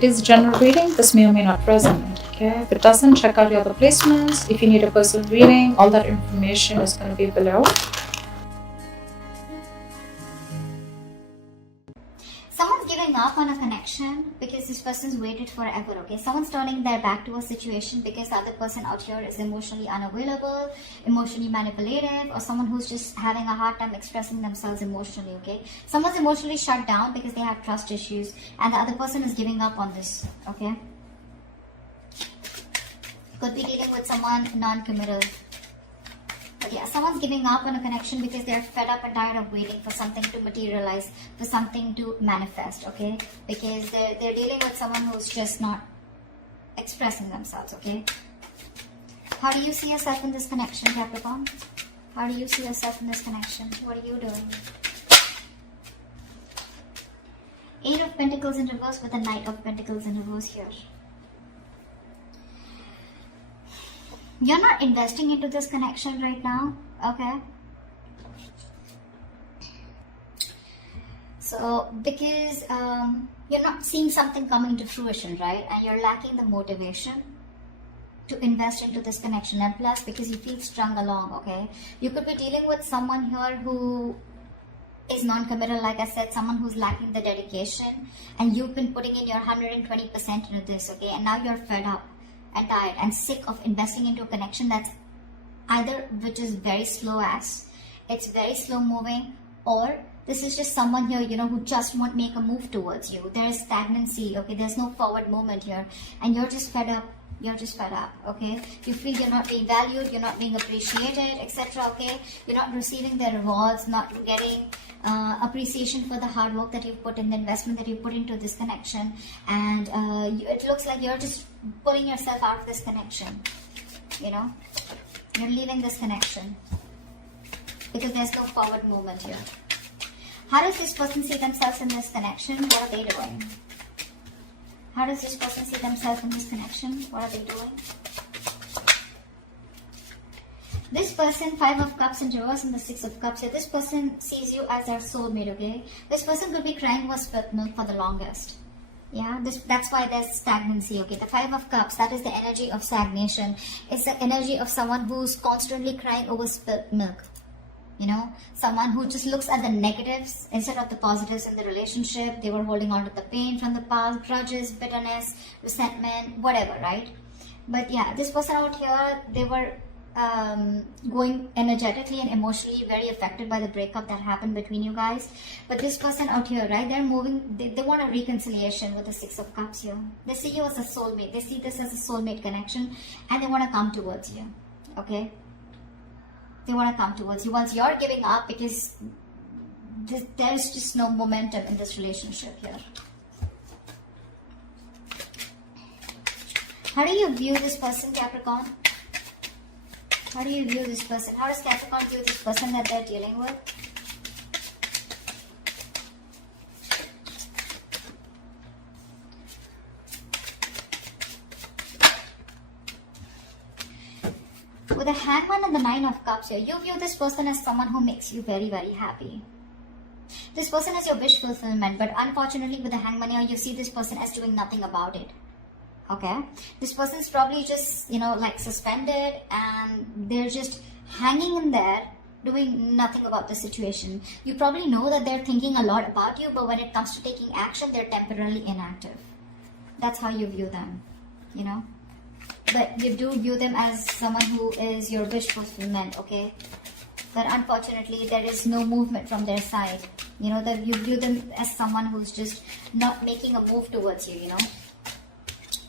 it is general reading, this may or may not resonate. Okay, if it doesn't, check out your other placements. If you need a personal reading, all that information is going to be below. Someone's giving up on a connection because this person's waited forever, okay? Someone's turning their back to a situation because the other person out here is emotionally unavailable, emotionally manipulative, or someone who's just having a hard time expressing themselves emotionally, okay? Someone's emotionally shut down because they have trust issues, and the other person is giving up on this, okay? Could be dealing with someone non-committal. But yeah, someone's giving up on a connection because they're fed up and tired of waiting for something to materialize, for something to manifest, okay? Because they're dealing with someone who's just not expressing themselves, okay? How do you see yourself in this connection, Capricorn? How do you see yourself in this connection? What are you doing? Eight of Pentacles in reverse with a Knight of Pentacles in reverse here. You're not investing into this connection right now, okay? So, because you're not seeing something coming to fruition, right? And you're lacking the motivation to invest into this connection. And plus, because you feel strung along, okay? You could be dealing with someone here who is non-committal, like I said, someone who's lacking the dedication. And you've been putting in your 120% into this, okay? And now you're fed up and tired and sick of investing into a connection that's either which is very slow it's very slow moving, or this is just someone here, you know, who just won't make a move towards you. There is stagnancy, okay? There's no forward movement here, and you're just fed up. You're just fed up, okay? You feel you're not being valued, you're not being appreciated, etc., okay? You're not receiving the rewards, not getting appreciation for the hard work that you put in, the investment that you put into this connection, and it looks like you're just pulling yourself out of this connection, you know? You're leaving this connection because there's no forward movement here. How does this person see themselves in this connection? What are they doing? How does this person see themselves in this connection? What are they doing? This person, 5 of Cups in reverse and the 6 of Cups here. This person sees you as their soulmate, okay? This person could be crying over spilt milk for the longest. Yeah, that's why there's stagnancy, okay? The 5 of Cups, that is the energy of stagnation. It's the energy of someone who's constantly crying over spilt milk. You know, someone who just looks at the negatives instead of the positives in the relationship. They were holding on to the pain from the past, grudges, bitterness, resentment, whatever, right? But yeah, this person out here, they were going energetically and emotionally very affected by the breakup that happened between you guys. But this person out here, right, they're moving, they want a reconciliation with the 6 of Cups here. They see you as a soulmate. They see this as a soulmate connection, and they want to come towards you, okay? They want to come towards you once you're giving up, because there's just no momentum in this relationship here. How do you view this person, Capricorn? How do you view this person? How does Capricorn view this person that they're dealing with? With the Hangman and the 9 of Cups here, you view this person as someone who makes you very, very happy. This person is your wish fulfillment, but unfortunately with the Hangman here, you see this person as doing nothing about it. Okay? This person is probably just, you know, like suspended, and they're just hanging in there, doing nothing about the situation. You probably know that they're thinking a lot about you, but when it comes to taking action, they're temporarily inactive. That's how you view them, you know? But you do view them as someone who is your wish fulfillment, okay? But unfortunately, there is no movement from their side. You know, that you view them as someone who's just not making a move towards you, you know?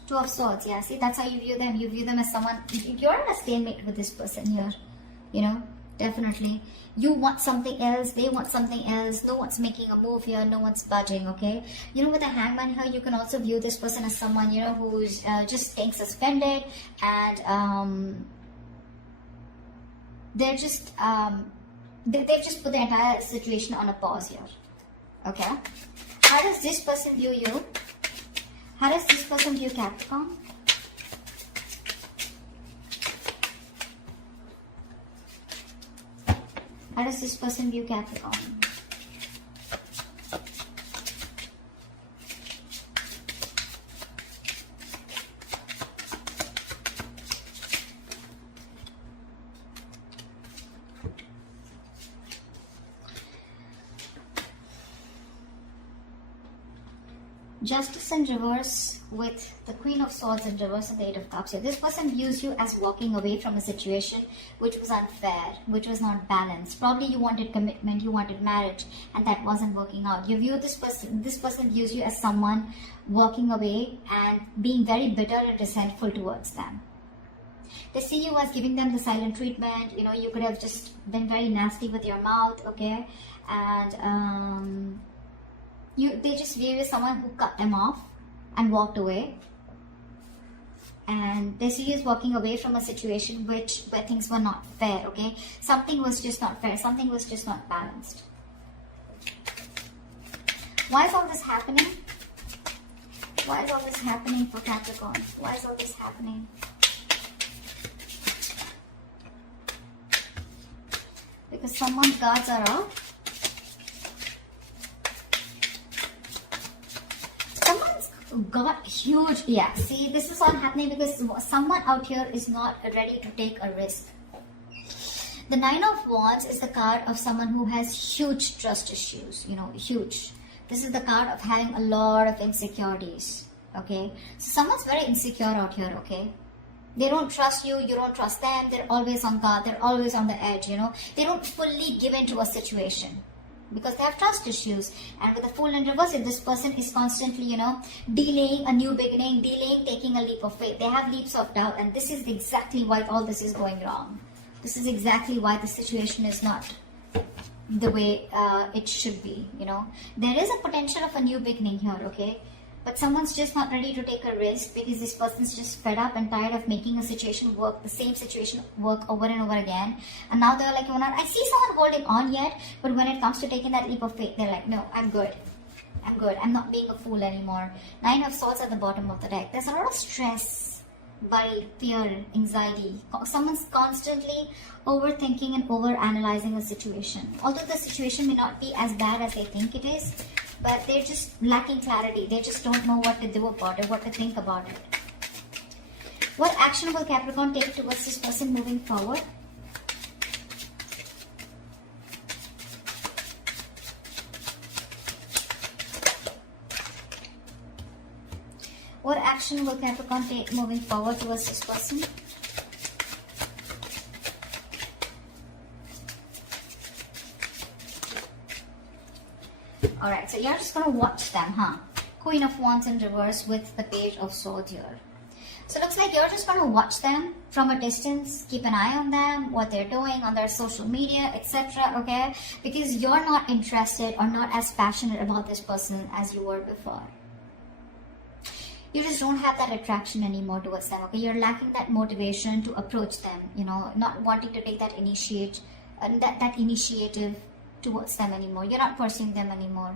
2 of Swords, yeah. See, that's how you view them. You view them as someone, you're in a stalemate with this person here, you know? Definitely. You want something else, they want something else. No one's making a move here, no one's budging, okay? You know, with the Hangman here, you can also view this person as someone, you know, who's just staying suspended, and they're just, they've just put the entire situation on a pause here, okay? How does this person view you? How does this person view Capricorn? How does this person view Capricorn? Justice in reverse with the Queen of Swords in reverse and the Eight of Cups here. This person views you as walking away from a situation which was unfair, which was not balanced. Probably you wanted commitment, you wanted marriage, and that wasn't working out. You view this person views you as someone walking away and being very bitter and resentful towards them. They see you as giving them the silent treatment. You know, you could have just been very nasty with your mouth, okay? And they just view you as someone who cut them off and walked away. And they see you as walking away from a situation where things were not fair, okay? Something was just not fair. Something was just not balanced. Why is all this happening? Why is all this happening for Capricorn? Why is all this happening? Because someone's guards are up. Someone's got huge, yeah, see, this is all happening because someone out here is not ready to take a risk. The Nine of Wands is the card of someone who has huge trust issues, you know, huge. This is the card of having a lot of insecurities, okay? So someone's very insecure out here, okay? They don't trust you, you don't trust them, they're always on guard, they're always on the edge, you know. They don't fully give into a situation because they have trust issues. And with the Fool in reverse, if this person is constantly, you know, delaying a new beginning, delaying taking a leap of faith. They have leaps of doubt, and this is exactly why all this is going wrong. This is exactly why the situation is not the way it should be, you know. There is a potential of a new beginning here, okay? But someone's just not ready to take a risk because this person's just fed up and tired of making a situation work, the same situation work over and over again. And now they're like, I see someone holding on yet, but when it comes to taking that leap of faith, they're like, no, I'm good. I'm good. I'm not being a fool anymore. Nine of Swords at the bottom of the deck. There's a lot of stress, worry, fear, anxiety. Someone's constantly overthinking and overanalyzing a situation. Although the situation may not be as bad as they think it is, but they're just lacking clarity. They just don't know what to do about it, what to think about it. What action will Capricorn take towards this person moving forward? What action will Capricorn take moving forward towards this person? Alright, so you're just going to watch them, huh? Queen of Wands in reverse with the Page of Swords here. So it looks like you're just going to watch them from a distance, keep an eye on them, what they're doing on their social media, etc. Okay? Because you're not interested or not as passionate about this person as you were before. You just don't have that attraction anymore towards them, okay? You're lacking that motivation to approach them, you know, not wanting to take that initiative towards them anymore. You're not pursuing them anymore.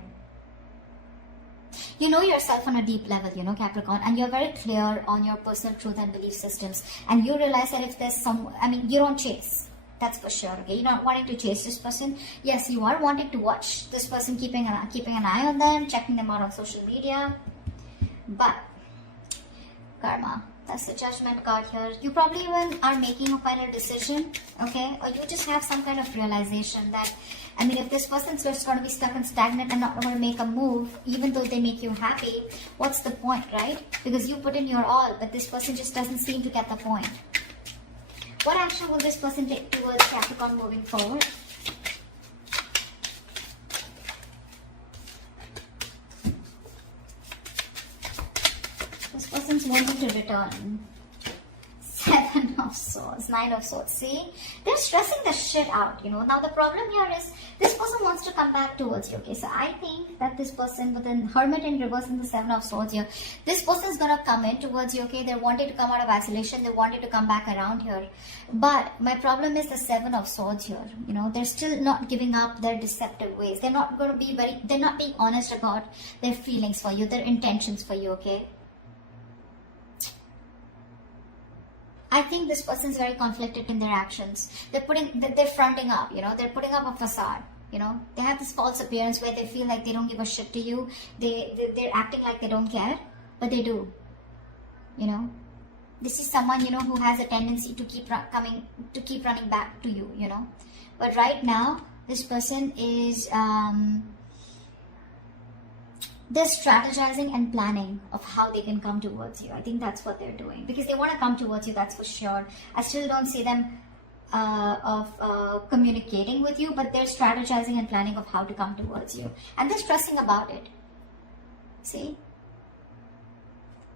You know yourself on a deep level, you know, Capricorn, and you're very clear on your personal truth and belief systems. And you realize that if there's you don't chase. That's for sure, okay? You're not wanting to chase this person. Yes, you are wanting to watch this person, keeping an eye on them, checking them out on social media. But karma, that's the Judgment card here. You probably even are making a final decision, okay? Or you just have some kind of realization that, if this person's just going to be stuck and stagnant and not going to make a move, even though they make you happy, what's the point, right? Because you put in your all, but this person just doesn't seem to get the point. What action will this person take towards Capricorn moving forward? This person's wanting to return. Seven of Swords, Nine of Swords. See, they're stressing the shit out, you know. Now the problem here is this person wants to come back towards you, okay? So I think that this person with the Hermit in reverse and the Seven of Swords here, this person is gonna come in towards you, okay? They're wanting to come out of isolation, they wanted to come back around here. But my problem is the Seven of Swords here, you know. They're still not giving up their deceptive ways. They're not going to be they're not being honest about their feelings for you, their intentions for you, okay? I think this person is very conflicted in their actions. They're fronting up, you know. They're putting up a facade, you know. They have this false appearance where they feel like they don't give a shit to you. They're acting like they don't care, but they do, you know. This is someone, you know, who has a tendency to keep running back to you, you know. But right now, this person is they're strategizing and planning of how they can come towards you. I think that's what they're doing, because they want to come towards you, that's for sure. I still don't see them communicating with you, but they're strategizing and planning of how to come towards you, and they're stressing about it. See,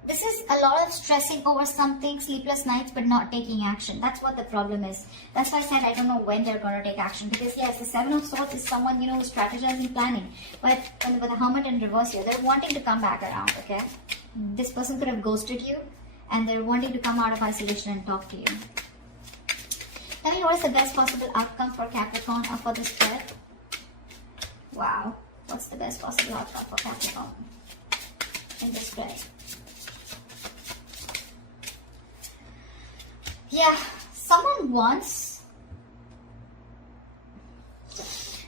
this is a lot of stressing over something, sleepless nights, but not taking action. That's what the problem is. That's why I said I don't know when they're going to take action, because yes, the Seven of Swords is someone, you know, who's strategizing, planning, but with the Hermit in reverse here, they're wanting to come back around. Okay, this person could have ghosted you, and they're wanting to come out of isolation and talk to you. Tell me, what is the best possible outcome for Capricorn or for this spread? Wow, what's the best possible outcome for Capricorn in this spread? Yeah, someone wants...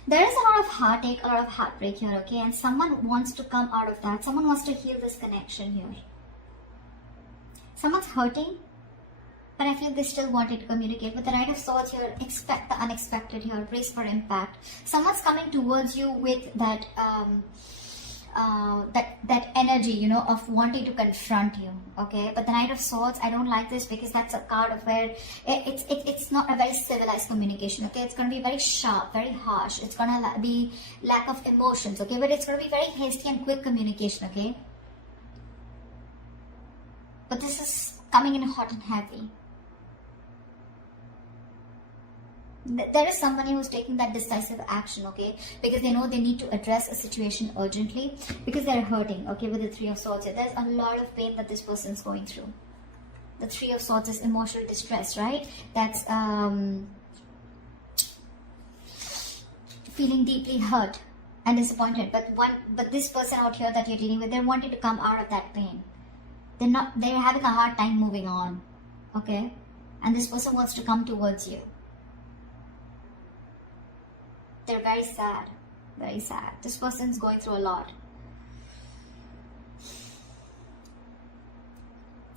There is a lot of heartache, a lot of heartbreak here, okay? And someone wants to come out of that. Someone wants to heal this connection here. Someone's hurting, but I feel they still wanted to communicate. With the Knight of Swords here, expect the unexpected here, brace for impact. Someone's coming towards you with that that energy, you know, of wanting to confront you, okay? But the Knight of Swords, I don't like this, because that's a card of where it's not a very civilized communication, okay? It's going to be very sharp, very harsh. It's going to be lack of emotions, okay? But it's going to be very hasty and quick communication, okay? But this is coming in hot and heavy. There is somebody who's taking that decisive action, okay, because they know they need to address a situation urgently, because they're hurting, okay, with the Three of Swords here. There's a lot of pain that this person's going through. The Three of Swords is emotional distress, right? That's feeling deeply hurt and disappointed. But this person out here that you're dealing with, they're wanting to come out of that pain. They're having a hard time moving on, okay? And this person wants to come towards you. They're very sad, very sad. This person's going through a lot.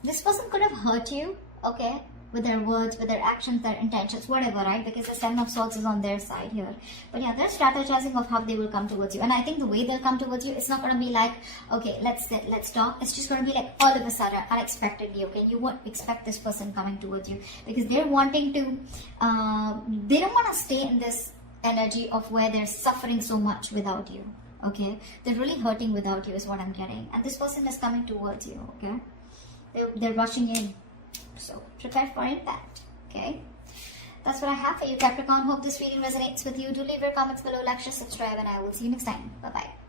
This person could have hurt you, okay, with their words, with their actions, their intentions, whatever, right? Because the Seven of Swords is on their side here. But yeah, they're strategizing of how they will come towards you. And I think the way they'll come towards you, it's not going to be like, okay, let's talk. It's just going to be like all of a sudden, unexpectedly, okay? You won't expect this person coming towards you, because they're wanting to, they don't want to stay in this energy of where they're suffering so much without you, okay? They're really hurting without you is what I'm getting. And this person is coming towards you, okay? They're rushing in. So prepare for impact, okay? That's what I have for you, Capricorn. Hope this reading resonates with you. Do leave your comments below, like, share, subscribe, and I will see you next time. Bye-bye.